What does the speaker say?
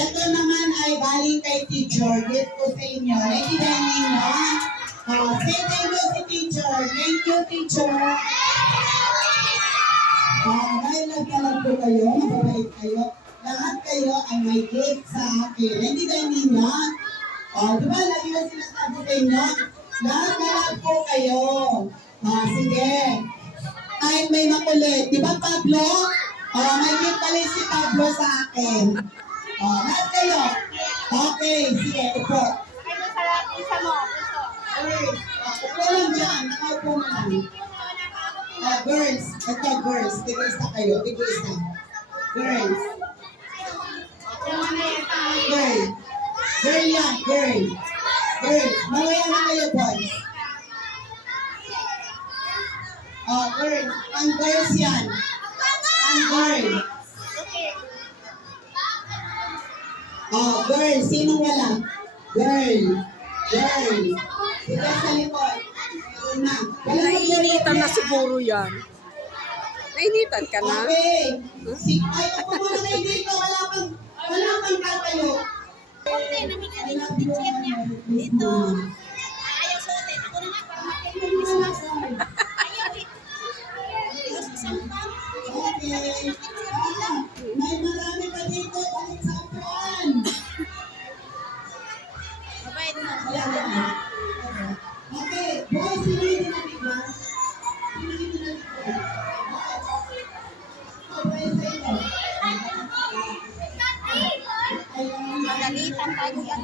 Ito naman ay galing kay teacher. Gift ko sa inyo. Naiintindihan ninyo? Say thank you si teacher. Thank you, teacher. Dahil nagkalag po kayo, mababait kayo. Lahat kayo ay may gift sa akin. Naiintindihan ninyo? Di ba, lagi na sinasabi sa inyo? Lahat po kayo. Sige. Kahit may makulit. Di ba, Pablo? May gift pala si Pablo sa akin. Lahat kayo. Okay, sige, upo. Isa mo. Upo lang dyan. Nakaupo mo lang. Girls. Ito, girls. Tigil-isa kayo. Tigil-isa. Girls. Girl. Girl yan. Girl. Girls. Mamaya na kayo, boys. Girls. Ang girls yan. Ang girl. Girl. Sinong wala? Girl. Girl. Sige sa likod. Una. Nainitan na siguro yan. Nainitan ka na? Okay. Ay, ako muna kayo dito. Wala pang tatayo. Okay, namigyan din yung teacher niya. Dito. Ayaw suotin. Ako na nga, para makita yung Christmas. Ayaw eh. Ayaw sa sampan. Okay. May marami pa dito. Balik sa upuan. Mabait mo. Okay. Boy, sino yung dinabigyan? Sino yung dinabigyan? Okay, sa ito. Magalitan tayo yan.